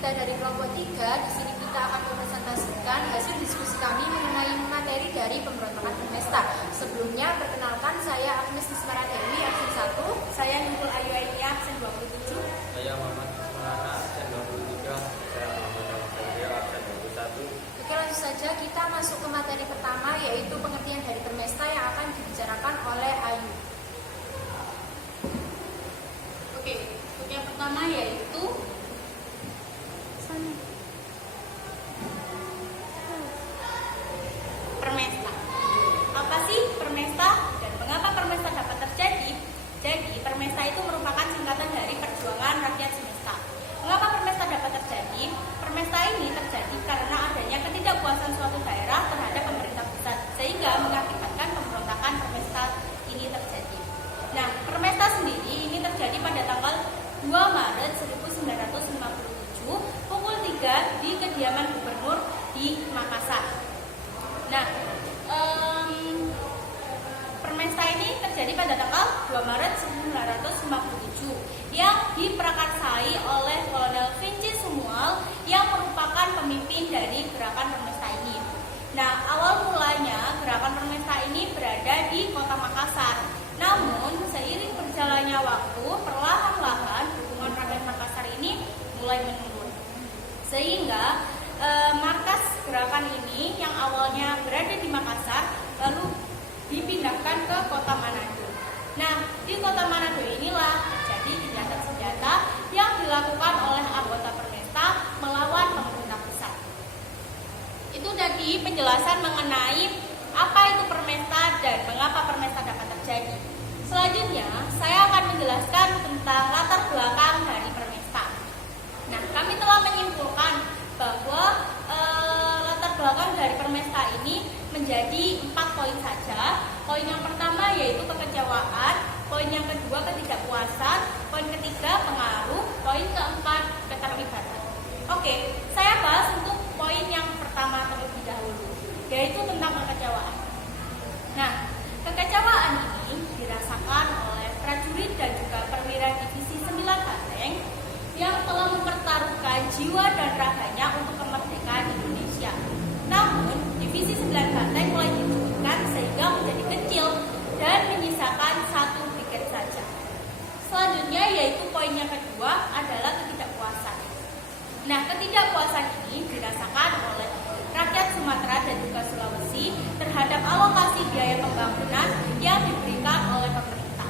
kita dari kelompok 3, di sini kita akan mempresentasikan hasil diskusi kami mengenai materi dari pemberontakan Permesta. Sebelumnya, perkenalkan saya Agnes Nismara Dewi, absen 1. Saya Nurul Ayu Ainia, absen 27. Saya Muhammad Mulana, absen 23. Saya Muhammad Dewi, absen 21. Oke, langsung saja kita masuk ke materi pertama, yaitu pengertian dari Permesta yang akan dibicarakan oleh Ayu. Oke, untuk yang pertama yaitu Permesta. Apa sih Permesta dan mengapa Permesta dapat terjadi? Jadi, Permesta itu merupakan singkatan dari Perjuangan Rakyat Semesta. Mengapa Permesta dapat terjadi? Permesta ini terjadi karena adanya ketidakpuasan suatu daerah terhadap pemerintah pusat, sehingga mengakibatkan pemberontakan Permesta ini terjadi. Nah, Permesta sendiri ini terjadi pada tanggal 2 Maret 1957 pukul 3 di kediaman gubernur di Makassar. Nah, Permesta ini terjadi pada tanggal 2 Maret 1957 yang diprakarsai oleh Kolonel Vinci Sumual yang merupakan pemimpin dari gerakan Permesta ini. Nah, awal mulanya gerakan Permesta ini berada di kota Makassar. Namun, seiring berjalannya waktu, perlahan-lahan dukungan rakyat Makassar ini mulai menurun. Sehingga markas gerakan ini yang awalnya berada di Makassar lalu dipindahkan ke kota Manado. Nah, di kota Manado inilah terjadi gencatan senjata yang dilakukan oleh anggota Permesta melawan pemerintah pusat. Itu tadi penjelasan mengenai apa itu Permesta dan mengapa Permesta dapat terjadi. Selanjutnya, saya akan menjelaskan tentang latar belakang dari Permesta. Nah, kami telah menyimpulkan bahwa latar belakang dari Permesta ini menjadi 4 poin saja. Poin yang pertama yaitu kekecewaan, poin yang kedua ketidakpuasan, poin ketiga pengaruh, poin keempat keterlibatan. Oke, saya bahas untuk poin yang pertama terlebih dahulu, yaitu tentang kekecewaan. Nah, kekecewaan ini dirasakan oleh prajurit dan juga perwira divisi 9 Banteng yang telah mempertaruhkan jiwa dan raganya untuk kemerdekaan Indonesia. Namun, divisi 9 Banteng mulai diturunkan sehingga menjadi kecil dan menyisakan 1 brigade saja. Selanjutnya yaitu poin yang kedua adalah ketidakpuasan. Nah, ketidakpuasan ini dirasakan oleh rakyat Sumatera dan juga Sulawesi terhadap alokasi biaya pembangunan yang diberikan oleh pemerintah.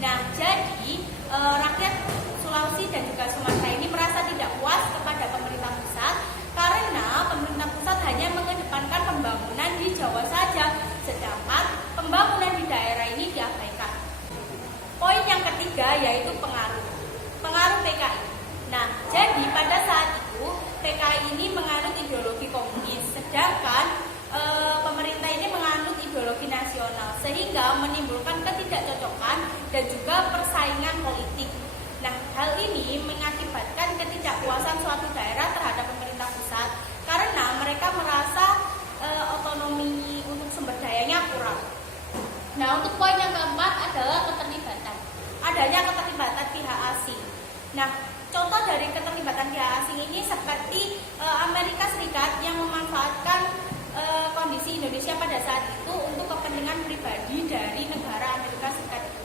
Nah, jadi rakyat Sulawesi dan juga Sumatera ini merasa tidak puas kepada pemerintah pusat karena pemerintah pusat hanya mengedepankan pembangunan di Jawa saja, sedangkan pembangunan di daerah ini diabaikan. Poin yang ketiga yaitu pengaruh PKI. Nah, jadi pada saat itu PKI ini menganut ideologi komunis, sedangkan pemerintah ini menganut ideologi nasional, sehingga menimbulkan ketidakcocokan dan juga persaingan politik. Nah, hal ini mengakibatkan ketidakpuasan suatu daerah terhadap pemerintah pusat karena mereka merasa otonomi untuk sumber dayanya kurang. Nah, untuk poin yang keempat adalah keterlibatan. Adanya keterlibatan pihak asing. Nah, contoh dari keterlibatan pihak asing ini seperti Amerika Serikat yang memanfaatkan kondisi Indonesia pada saat itu untuk kepentingan pribadi dari negara Amerika Serikat itu.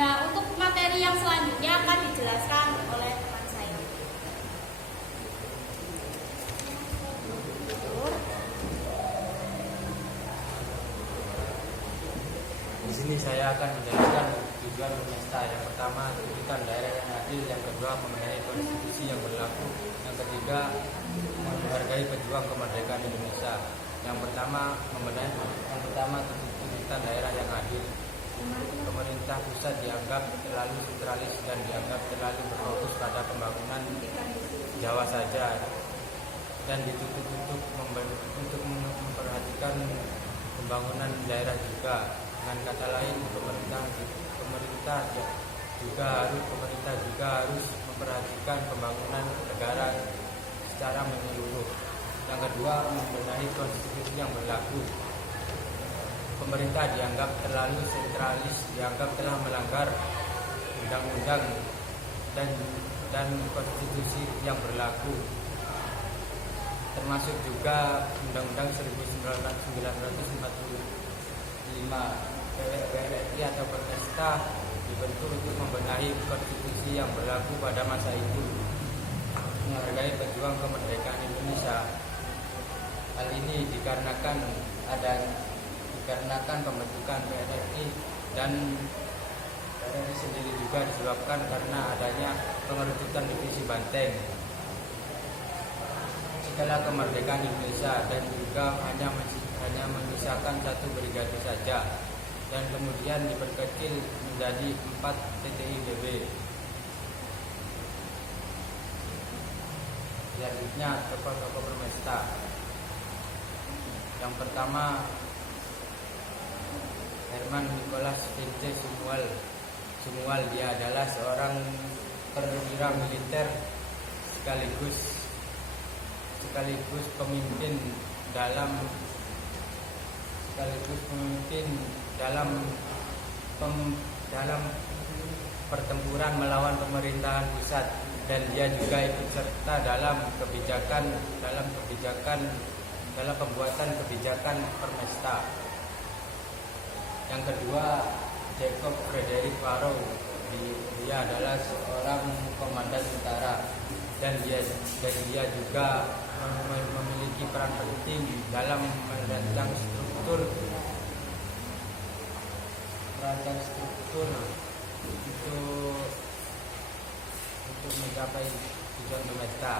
Nah, untuk materi yang selanjutnya akan dijelaskan oleh teman saya. Di sini saya akan menjelaskan tujuan Permesta. Yang pertama, tuntutan daerah yang adil. Yang kedua, membenahi konstitusi yang berlaku. Yang ketiga, menghargai pejuang kemerdekaan Indonesia. Yang pertama, tuntutan daerah yang adil. Pemerintah pusat dianggap terlalu sentralis dan dianggap terlalu berfokus pada pembangunan Jawa saja dan ditutup-tutup untuk memperhatikan pembangunan daerah juga. Dengan kata lain, pemerintah juga harus memperhatikan pembangunan negara secara menyeluruh. Yang kedua, membenahi konstitusi yang berlaku. Pemerintah dianggap terlalu sentralis, dianggap telah melanggar undang-undang dan dan konstitusi yang berlaku, termasuk juga Undang-Undang 1945. PWRI atau Permesta dibentuk untuk membenahi konstitusi yang berlaku pada masa itu, menghargai pejuang kemerdekaan Indonesia. Hal ini dikarenakan pembentukan PWRI, dan PWRI sendiri juga disebabkan karena adanya pengerucutan divisi Banteng setelah kemerdekaan Indonesia, dan juga hanya menyisakan 1 brigade saja, dan kemudian diperkecil menjadi 4 TTI-BB. Selanjutnya tokoh-tokoh Permesta. Yang pertama, Herman Nicholas Vince Sumual. Dia adalah seorang perwira militer sekaligus pemimpin dalam pertempuran melawan pemerintahan pusat, dan dia juga ikut serta dalam pembuatan kebijakan Permesta. Yang kedua, Jacob Frederick Farrow. Dia adalah seorang komandan utara, dan dia juga memiliki peran penting dalam merancang struktur untuk mencapai tujuan Permesta,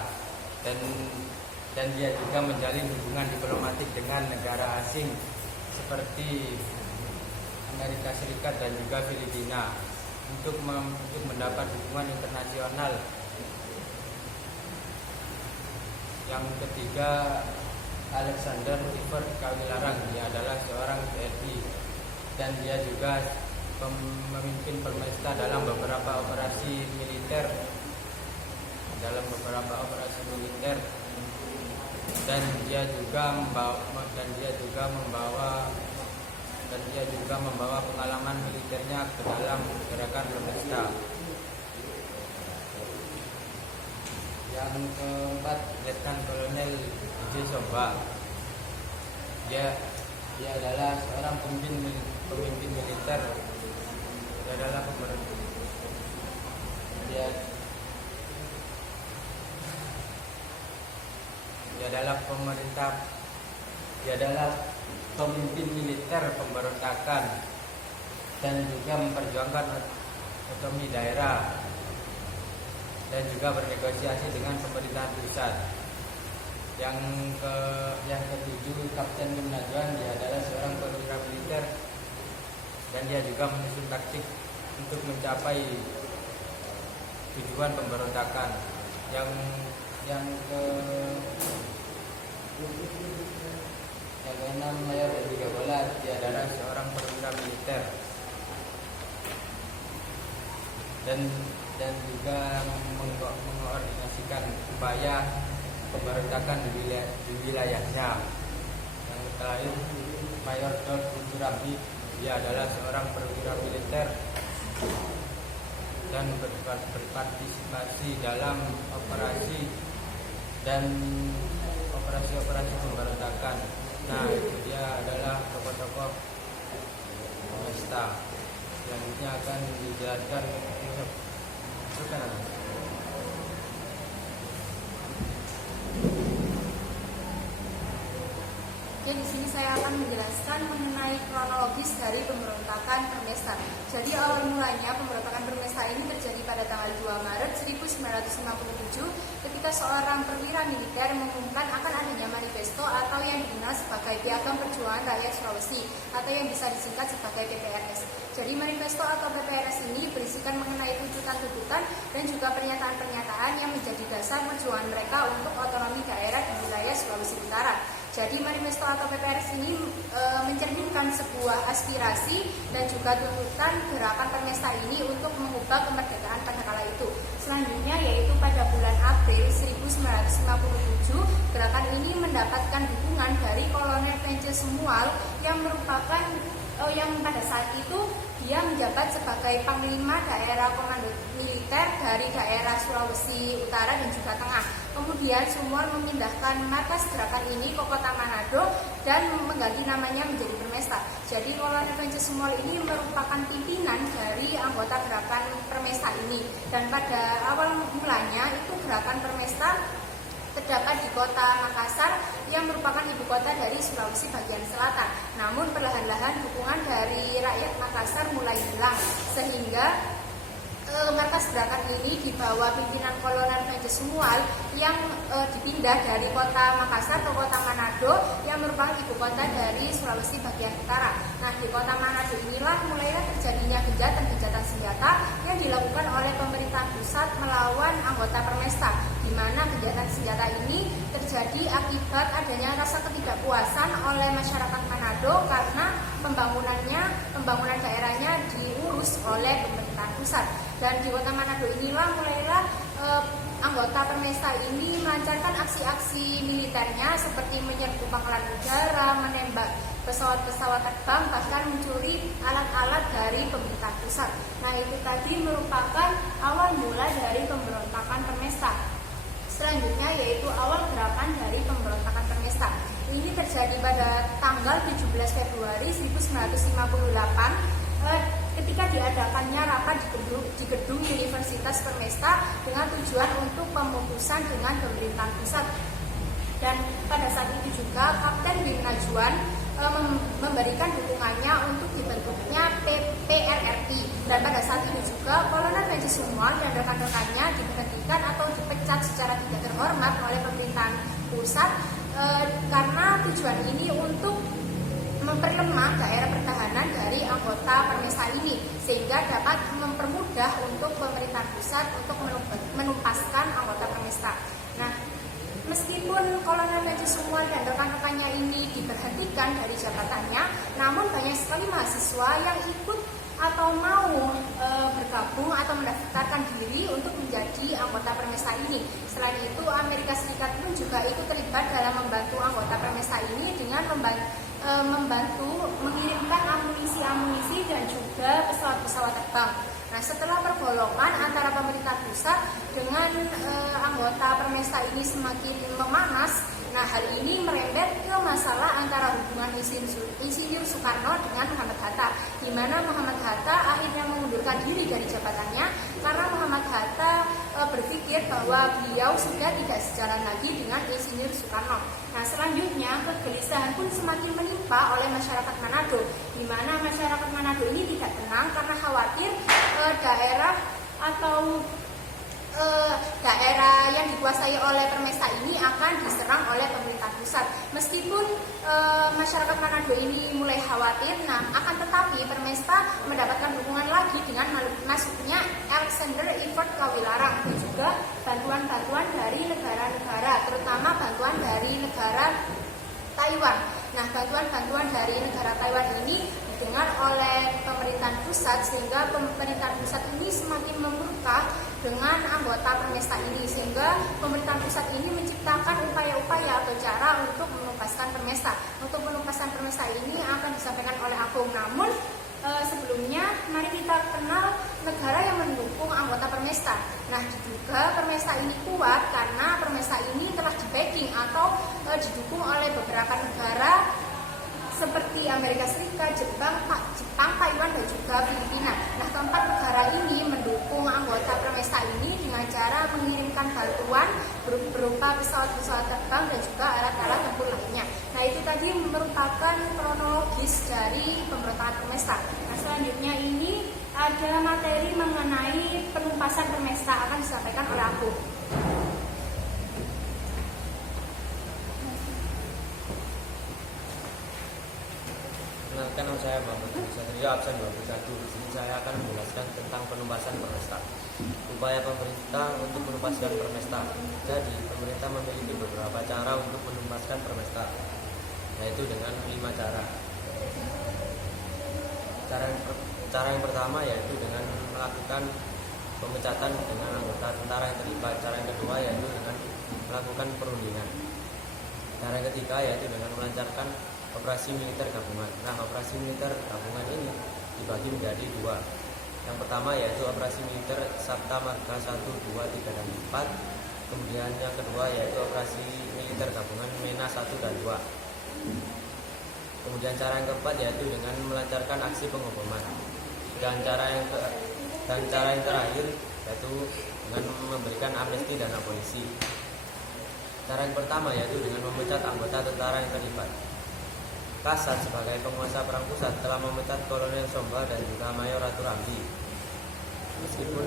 dan dia juga menjalin hubungan diplomatik dengan negara asing seperti Amerika Serikat dan juga Filipina untuk mendapat dukungan internasional. Yang ketiga, Alexander Clifford Kawilarang. Dia adalah seorang TNI, dan dia juga memimpin Permesta dalam beberapa operasi militer, dan dia juga membawa pengalaman militernya ke dalam gerakan Permesta. Yang keempat, Letnan Kolonel J. Somba. Dia adalah seorang pemimpin militer. Dia adalah pemimpin militer pemberontakan, dan juga memperjuangkan otonomi daerah, dan juga bernegosiasi dengan pemerintahan pusat. Yang ketujuh, Kapten Lim Najwan. Dia adalah seorang perwira militer, dan dia juga menyusun taktik untuk mencapai tujuan pemberontakan. Yang keenam, Mayor Edwin Gabola. Dia adalah seorang perwira militer, dan juga mengkoordinasikan upaya pemberontakan di wilayahnya. Yang terakhir, Mayor Dor Kunturabi. Dia adalah seorang perwira militer dan berpartisipasi dalam operasi pemberontakan. Nah, itu dia adalah tokoh-tokoh Permesta. Selanjutnya akan dijelaskan Oke, di sini saya akan menjelaskan mengenai kronologis dari pemberontakan Permesta. Jadi awal mulanya pemberontakan Permesta ini terjadi pada tanggal 2 Maret 1957 ketika seorang perwira militer mengumumkan akan adanya manifesto atau yang dikenal sebagai Piagam Perjuangan Rakyat Sulawesi atau yang bisa disingkat sebagai PPRS. Jadi manifesto atau PPRS ini berisikan mengenai tuntutan-tuntutan dan juga pernyataan-pernyataan yang menjadi dasar perjuangan mereka untuk otonomi daerah di wilayah Sulawesi Utara. Jadi manifesto atau PPRS ini mencerminkan sebuah aspirasi dan juga tuntutan gerakan Permesta ini untuk mengubah kemerdekaan pada kala itu. Selanjutnya yaitu pada bulan April 1957, gerakan ini mendapatkan dukungan dari Kolonel Vince Sumual yang merupakan yang pada saat itu dia menjabat sebagai Panglima Daerah Komando militer dari daerah Sulawesi Utara dan juga Tengah. Kemudian Sumual memindahkan markas gerakan ini ke kota Manado dan mengganti namanya menjadi Permesta. Jadi Kolonel Vences Sumual ini merupakan pimpinan dari anggota gerakan Permesta ini. Dan pada awal mulanya itu gerakan Permesta terdapat di kota Makassar yang merupakan ibu kota dari Sulawesi bagian selatan. Namun perlahan-lahan dukungan dari rakyat Makassar mulai hilang sehingga markas gerakan ini di bawah pimpinan Kolonel Vences Sumual yang dipindah dari kota Makassar ke kota Manado yang merupakan ibu kota dari Sulawesi bagian utara. Nah, di kota Manado inilah mulailah terjadinya kejahatan senjata yang dilakukan oleh pemerintah pusat melawan anggota Permesta, di mana kejahatan senjata ini terjadi akibat adanya rasa ketidakpuasan oleh masyarakat Manado karena pembangunan daerahnya diurus oleh pemerintah pusat. Dan di kota Manado inilah mulailah anggota Permesta ini melancarkan aksi-aksi militernya seperti menyerbu pangkalan udara, menembak pesawat-pesawat terbang, bahkan mencuri alat-alat dari pemerintah pusat. Nah, itu tadi merupakan awal mula dari pemberontakan Permesta. Selanjutnya yaitu awal gerakan dari pemberontakan Permesta. Ini terjadi pada tanggal 17 Februari 1958 ketika diadakannya rapat di gedung Universitas Permesta dengan tujuan untuk pemutusan dengan pemerintahan pusat. Dan pada saat itu juga Kapten Bin Najwan memberikan dukungannya untuk dibentuknya PRRI. Dan pada saat itu juga Kolonel Vences Sumual dan rekan-rekannya diberhentikan atau dipecat secara tidak terhormat oleh pemerintahan pusat karena tujuan ini untuk memperlemah daerah pertahanan dari anggota Permesta ini sehingga dapat mempermudah untuk pemerintah pusat untuk menumpaskan anggota Permesta. Nah, meskipun Kolonel Vences Sumual dan rekan-rekannya ini diberhentikan dari jabatannya, namun banyak sekali mahasiswa yang ikut atau mau bergabung atau mendaftarkan diri untuk menjadi anggota Permesta ini. Selain itu, Amerika Serikat pun juga ikut terlibat dalam membantu anggota Permesta ini dengan membantu mengirimkan amunisi dan juga pesawat-pesawat terbang. Nah, setelah pergolakan antara pemerintah pusat dengan anggota Permesta ini semakin memanas, nah hal ini merembet ke masalah antara hubungan Insinyur Soekarno dengan Muhammad Hatta, di mana Muhammad Hatta akhirnya mengundurkan diri dari jabatannya karena Muhammad Hatta berpikir bahwa beliau sudah tidak sejalan lagi dengan Insinyur Soekarno. Nah, selanjutnya kegelisahan pun semakin menimpa oleh masyarakat Manado, di mana masyarakat Manado ini tidak tenang karena khawatir daerah atau daerah yang dikuasai oleh Permesta ini akan diserang oleh pemerintah pusat. Meskipun masyarakat Manado ini mulai khawatir, nah akan tetapi Permesta mendapatkan dukungan lagi dengan masuknya Alexander Evert Kawilarang dan juga bantuan-bantuan dari negara-negara, terutama bantuan dari negara Taiwan. Nah, bantuan-bantuan dari negara Taiwan ini didengar oleh pemerintahan pusat sehingga pemerintahan pusat ini semakin memurka dengan anggota Permesta ini, sehingga pemerintahan pusat ini menciptakan upaya-upaya atau cara untuk menuntaskan Permesta. Untuk menuntaskan Permesta ini akan disampaikan oleh Agung. Namun sebelumnya mari kita kenal negara yang mendukung anggota Permesta. Nah, diduga Permesta ini kuat karena Permesta ini telah di-backing atau didukung oleh beberapa negara seperti Amerika Serikat, Jepang, Taiwan, dan juga Filipina. Nah, keempat negara ini mendukung anggota Permesta ini dengan cara mengirimkan bantuan berupa pesawat-pesawat terbang dan juga alat-alat tempur lainnya. Nah, itu tadi merupakan kronologis dari pemberontakan Permesta. Nah, selanjutnya ini ada materi mengenai penumpasan Permesta akan disampaikan oleh aku. Nama saya Muhammad Satrio, absen 21. Di sini saya akan menjelaskan tentang penumpasan Permesta. Upaya pemerintah untuk menumpaskan Permesta. Jadi, pemerintah memiliki beberapa cara untuk menumpaskan Permesta, yaitu dengan 5 cara. Cara yang pertama yaitu dengan melakukan pemecatan dengan anggota tentara yang terlibat. Cara yang kedua yaitu dengan melakukan perundingan. Cara yang ketiga yaitu dengan melancarkan operasi militer gabungan. Nah, operasi militer gabungan ini dibagi menjadi 2. Yang pertama yaitu operasi militer Sabta Marga 1, 2, 3, dan 4. Kemudian yang kedua yaitu operasi militer gabungan MENA 1 dan 2. Kemudian cara yang keempat yaitu dengan melancarkan aksi pengoboman. Dan cara yang terakhir yaitu dengan memberikan amnesti dan abolisi. Cara yang pertama yaitu dengan memecat anggota tentara yang terlibat. Kasat sebagai penguasa perang pusat telah memecat Kolonel Somba dan juga Mayor Ratu Rambi. Meskipun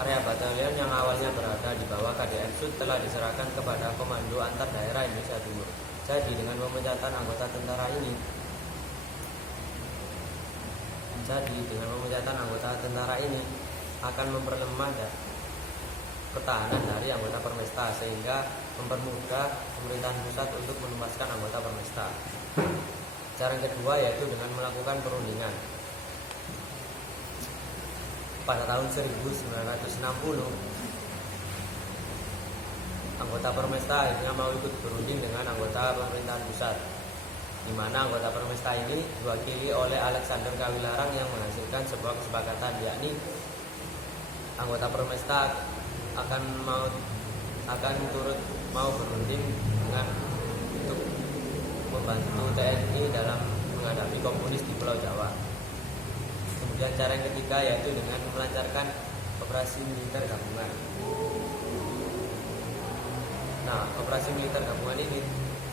area batalion yang awalnya berada di bawah KDM Sud telah diserahkan kepada Komando Antar Daerah Indonesia Timur. Jadi dengan pemecatan anggota tentara ini akan memperlemah pertahanan dari anggota Permesta sehingga mempermudah pemerintahan pusat untuk menuntaskan anggota Permesta. Cara yang kedua yaitu dengan melakukan perundingan. Pada tahun 1960, anggota Permesta akhirnya mau ikut berunding dengan anggota pemerintahan pusat, di mana anggota Permesta ini diwakili oleh Alexander Kawilarang yang menghasilkan sebuah kesepakatan, yakni anggota Permesta akan turut mau berunding dengan untuk membantu TNI dalam menghadapi komunis di Pulau Jawa. Kemudian cara yang ketiga yaitu dengan melancarkan operasi militer gabungan. Nah, operasi militer gabungan ini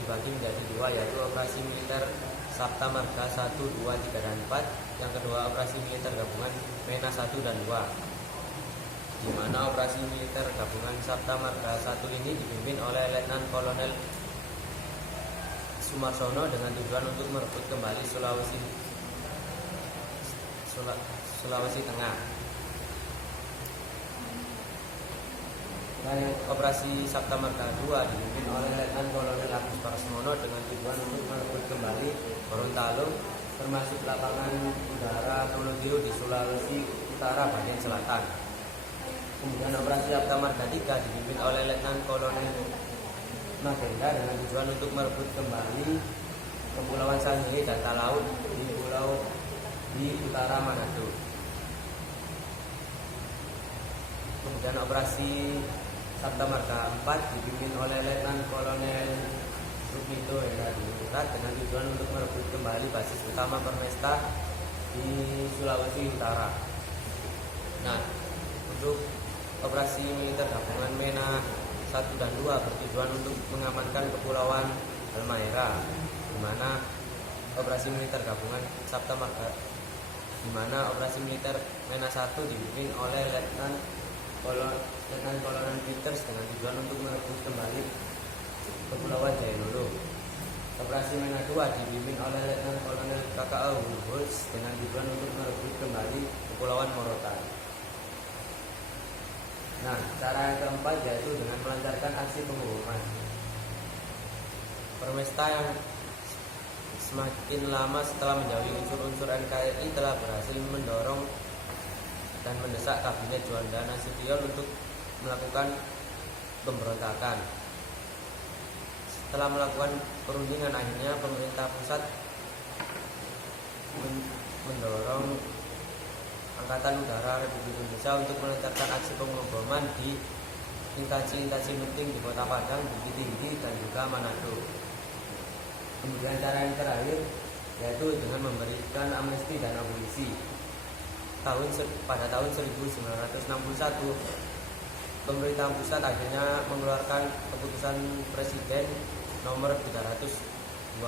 dibagi menjadi dua, yaitu operasi militer Sabta Marga 1, 2, 3, dan 4. Yang kedua operasi militer gabungan MENA 1 dan 2. Di mana operasi militer gabungan Sabta Marga 1 ini dipimpin oleh Letnan Kolonel Sumarsono dengan tujuan untuk merebut kembali Sulawesi Tengah. Dan operasi Sabta Marga 2 dipimpin oleh Letnan Kolonel Agus Parasmono dengan tujuan untuk merebut kembali Gorontalo, termasuk lapangan udara Pulau di Sulawesi Utara bagian selatan. Kemudian operasi Sabta Marga 3 dipimpin oleh Letnan Kolonel Magenda dengan tujuan untuk merebut kembali Kepulauan Sangihe dan Talaut di utara Manado. Kemudian operasi Sabta Marga 4 dipimpin oleh Letnan Kolonel Rukmito Hendra dengan tujuan untuk merebut kembali basis utama Permesta di Sulawesi Utara. Nah, untuk operasi militer gabungan MENA 1 dan 2 bertujuan untuk mengamankan Kepulauan Halmahera, di mana operasi militer gabungan Sabta Marga, di mana operasi militer MENA 1 dipimpin oleh Letnan Kolonel Peters dengan tujuan untuk merebut kembali Kepulauan Jayalolo. Operasi MENA 2 dipimpin oleh Letnan Kolonel KKA Hulhuls dengan tujuan untuk merebut kembali Kepulauan Morotai. Nah, cara yang keempat yaitu dengan melancarkan aksi pengoboman. Permesta yang semakin lama setelah menjauhi unsur-unsur NKRI telah berhasil mendorong dan mendesak Kabinet Juanda Nasution untuk melakukan pemberontakan. Setelah melakukan perundingan, akhirnya pemerintah pusat mendorong Angkatan Udara Republik Indonesia untuk melancarkan aksi pengoboman di instansi-instansi penting di Kota Padang, Bukit Tinggi, dan juga Manado. Kemudian cara yang terakhir yaitu dengan memberikan amnesti dan abolisi. Pada tahun 1961, pemerintah pusat akhirnya mengeluarkan keputusan Presiden nomor 322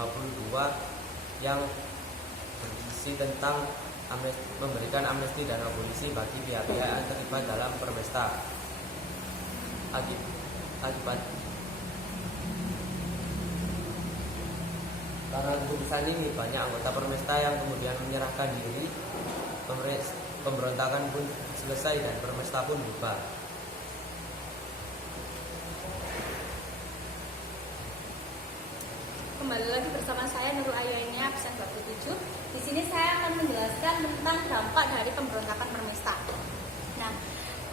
yang berisi tentang memberikan amnesti dan abolisi bagi pihak-pihak yang terlibat dalam Permesta. Akibat karena keputusan ini, banyak anggota Permesta yang kemudian menyerahkan diri. Pemberontakan pun selesai dan Permesta pun bubar. Kembali lagi bersama saya Nurul Ayuani absen 27. Di sini saya akan menjelaskan tentang dampak dari pemberontakan Permesta. Nah,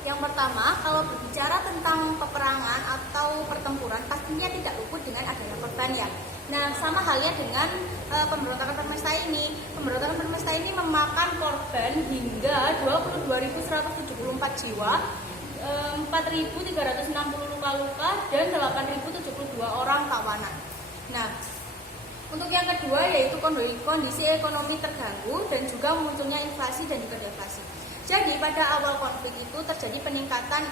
yang pertama, kalau berbicara tentang peperangan atau pertempuran, pastinya tidak luput dengan adanya korban ya. Nah, sama halnya dengan pemberontakan permesta ini. Pemberontakan permesta ini memakan korban hingga 22.174 jiwa, 4.360 luka-luka, dan 8.072 orang tawanan. Nah, untuk yang kedua yaitu kondisi ekonomi terganggu dan juga munculnya inflasi dan juga deflasi. Jadi pada awal konflik itu terjadi peningkatan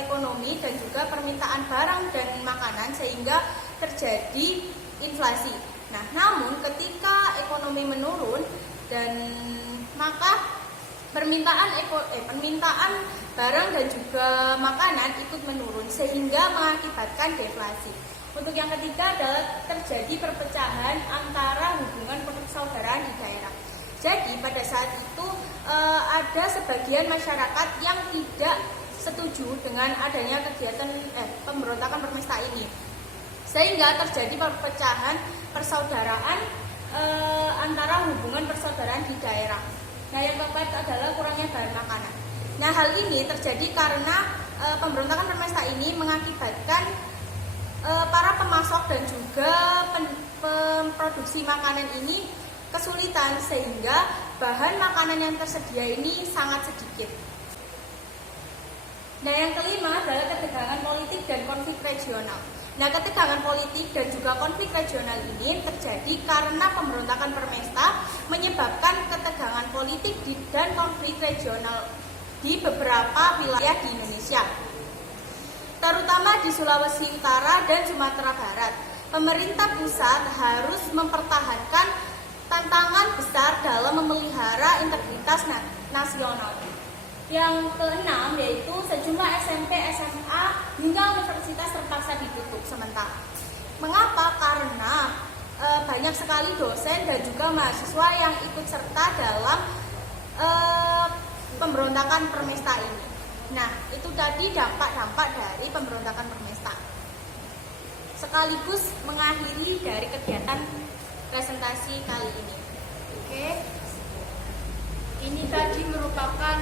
ekonomi dan juga permintaan barang dan makanan sehingga terjadi inflasi. Nah, namun ketika ekonomi menurun dan maka permintaan barang dan juga makanan ikut menurun sehingga mengakibatkan deflasi. Untuk yang ketiga adalah terjadi perpecahan antara hubungan persaudaraan di daerah. Jadi pada saat itu ada sebagian masyarakat yang tidak setuju dengan adanya kegiatan pemberontakan permesta ini, sehingga terjadi perpecahan persaudaraan antara hubungan persaudaraan di daerah. Nah, yang keempat adalah kurangnya bahan makanan. Nah, hal ini terjadi karena pemberontakan permesta ini mengakibatkan para pemasok dan juga pemproduksi makanan ini kesulitan sehingga bahan makanan yang tersedia ini sangat sedikit. Nah, yang kelima adalah ketegangan politik dan konflik regional. Nah, ketegangan politik dan juga konflik regional ini terjadi karena pemberontakan permesta menyebabkan ketegangan politik dan konflik regional di beberapa wilayah di Indonesia, terutama di Sulawesi Utara dan Sumatera Barat. Pemerintah pusat harus mempertahankan tantangan besar dalam memelihara integritas nasional. Yang keenam yaitu sejumlah SMP, SMA, hingga universitas terpaksa ditutup sementara. Mengapa? Karena banyak sekali dosen dan juga mahasiswa yang ikut serta dalam pemberontakan permesta ini. Nah, itu tadi dampak-dampak dari pemberontakan permesta. Sekaligus mengakhiri dari kegiatan presentasi kali ini. Oke. Ini tadi merupakan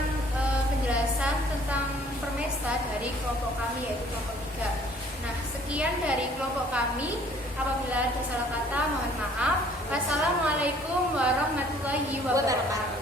penjelasan tentang permesta dari kelompok kami, yaitu kelompok 3. Nah, sekian dari kelompok kami. Apabila ada salah kata, mohon maaf. Wassalamualaikum warahmatullahi wabarakatuh.